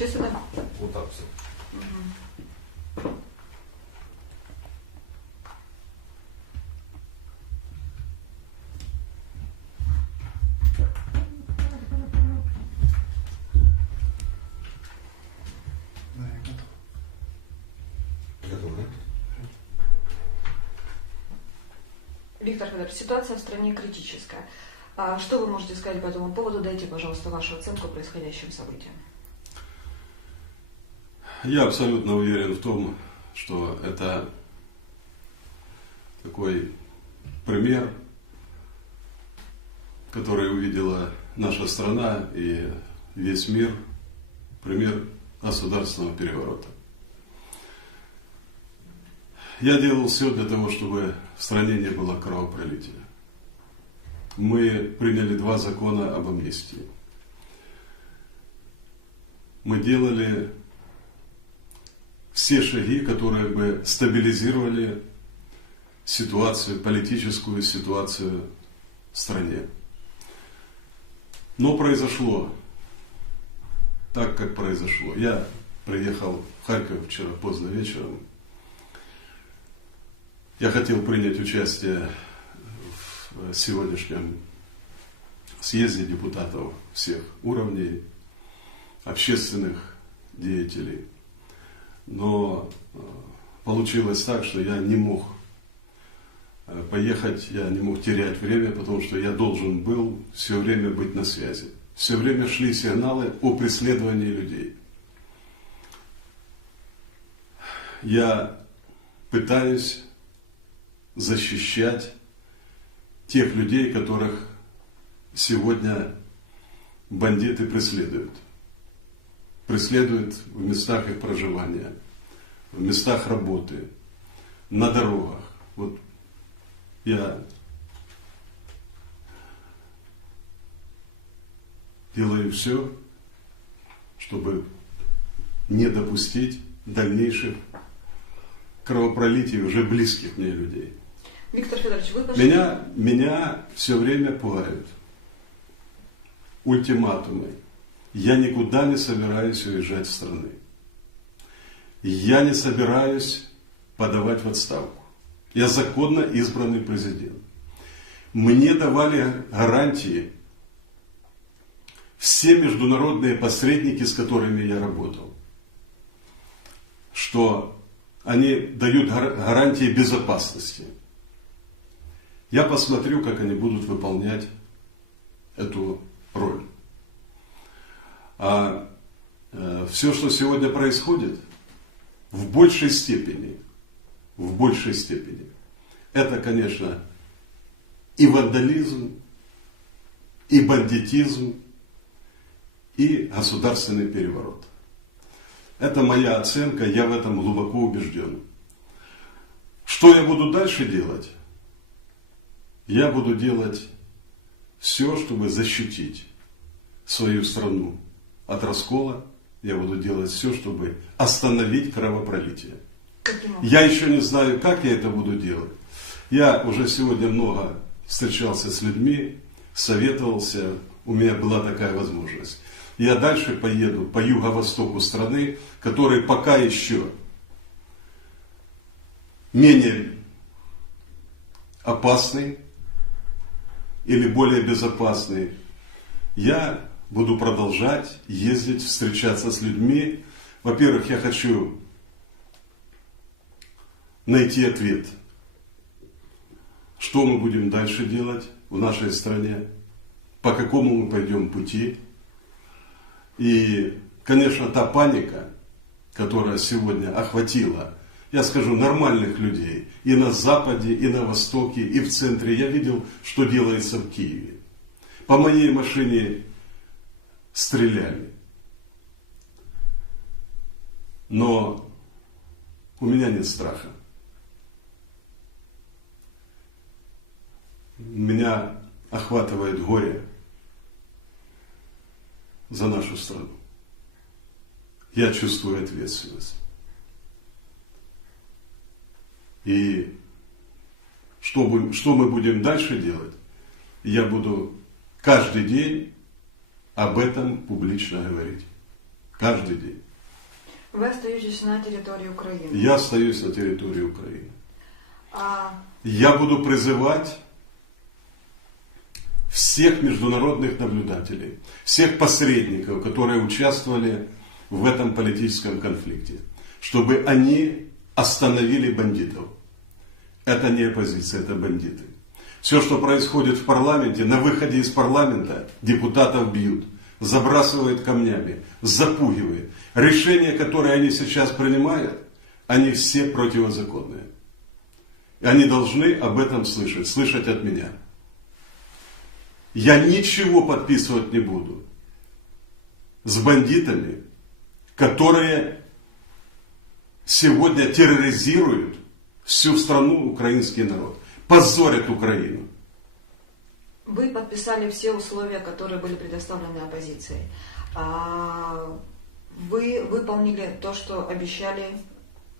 Ще сюди? Вот так все. Да? Виктор Федорович, ситуация в стране критическая. А что вы можете сказать по этому поводу? Дайте, пожалуйста, вашу оценку происходящим событиям. Я абсолютно уверен в том, что это такой пример, который увидела наша страна и весь мир, пример государственного переворота. Я делал все для того, чтобы в стране не было кровопролития. Мы приняли два закона об амнистии. Мы делали все шаги, которые бы стабилизировали ситуацию, политическую ситуацию в стране. Но произошло так, как произошло. Я приехал в Харьков вчера поздно вечером. Я хотел принять участие в сегодняшнем съезде депутатов всех уровней, общественных деятелей. Но э, получилось так, что я не мог э, поехать, я не мог терять время, потому что я должен был все время быть на связи. Все время шли сигналы о преследовании людей. Я пытаюсь защищать тех людей, которых сегодня бандиты преследуют. Преследуют в местах их проживания, в местах работы, на дорогах. Вот я делаю все, чтобы не допустить дальнейших кровопролитий уже близких мне людей. Виктор Федорович, вы пошли... Меня, меня все время пугают ультиматумы. Я никуда не собираюсь уезжать с страны. Я не собираюсь подавать в отставку. Я законно избранный президент. Мне давали гарантии все международные посредники, с которыми я работал, что они дают гар- гарантии безопасности. Я посмотрю, как они будут выполнять эту. А э, все, что сегодня происходит, в большей степени, в большей степени, это, конечно, и вандализм, и бандитизм, и государственный переворот. Это моя оценка, я в этом глубоко убежден. Что я буду дальше делать? Я буду делать все, чтобы защитить свою страну от раскола. Я буду делать все, чтобы остановить кровопролитие. Я еще не знаю, как я это буду делать. Я уже сегодня много встречался с людьми, советовался, у меня была такая возможность. Я дальше поеду по юго-востоку страны, который пока еще менее опасный или более безопасный. Я буду продолжать ездить, встречаться с людьми. Во-первых, я хочу найти ответ, что мы будем дальше делать в нашей стране, по какому мы пойдем пути. И, конечно, та паника, которая сегодня охватила, я скажу, нормальных людей и на Западе, и на Востоке, и в центре. Я видел, что делается в Киеве. По моей машине стреляли. Но у меня нет страха. Меня охватывает горе за нашу страну. Я чувствую ответственность. И что, будем- что мы будем дальше делать, я буду каждый день об этом публично говорить. Каждый день. Вы остаетесь на территории Украины. Я остаюсь на территории Украины. А Я буду призывать всех международных наблюдателей, всех посредников, которые участвовали в этом политическом конфликте, чтобы они остановили бандитов. Это не оппозиция, это бандиты. Все, что происходит в парламенте, на выходе из парламента депутатов бьют, забрасывают камнями, запугивают. Решения, которые они сейчас принимают, они все противозаконные. И они должны об этом слышать, слышать от меня. Я ничего подписывать не буду с бандитами, которые сегодня терроризируют всю страну, украинский народ, позорят Украину. вы подписали все условия, которые были предоставлены оппозицией. А вы выполнили то, что обещали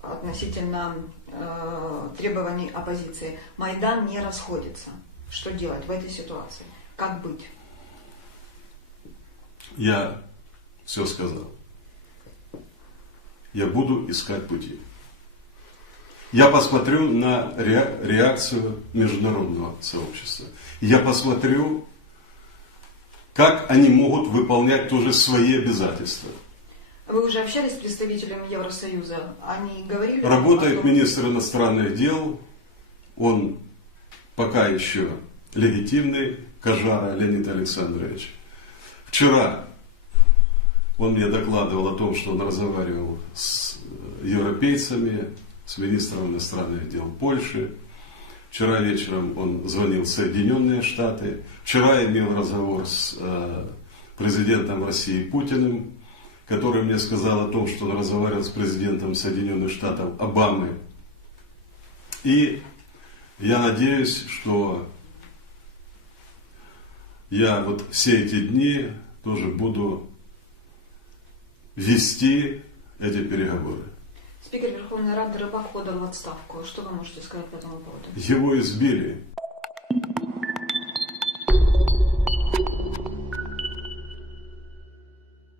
относительно э, требований оппозиции. Майдан не расходится. Что делать в этой ситуации? Как быть? Я все сказал. Я буду искать пути. Я посмотрю на ре- реакцию международного сообщества. Я посмотрю, как они могут выполнять тоже свои обязательства. Вы уже общались с представителями Евросоюза? Они говорили? Работает том- министр иностранных дел, он пока еще легитимный, Кожара Леонид Александрович. Вчера он мне докладывал о том, что он разговаривал с э, европейцами, с министром иностранных дел Польши. Вчера вечером он звонил в Соединенные Штаты. Вчера имел разговор с э, президентом России Путиным, который мне сказал о том, что он разговаривал с президентом Соединенных Штатов Обамы. И я надеюсь, что я вот все эти дни тоже буду вести эти переговоры. Спикер Верховной Рады Рыбак подал в отставку. Что вы можете сказать по этому поводу? Его избили.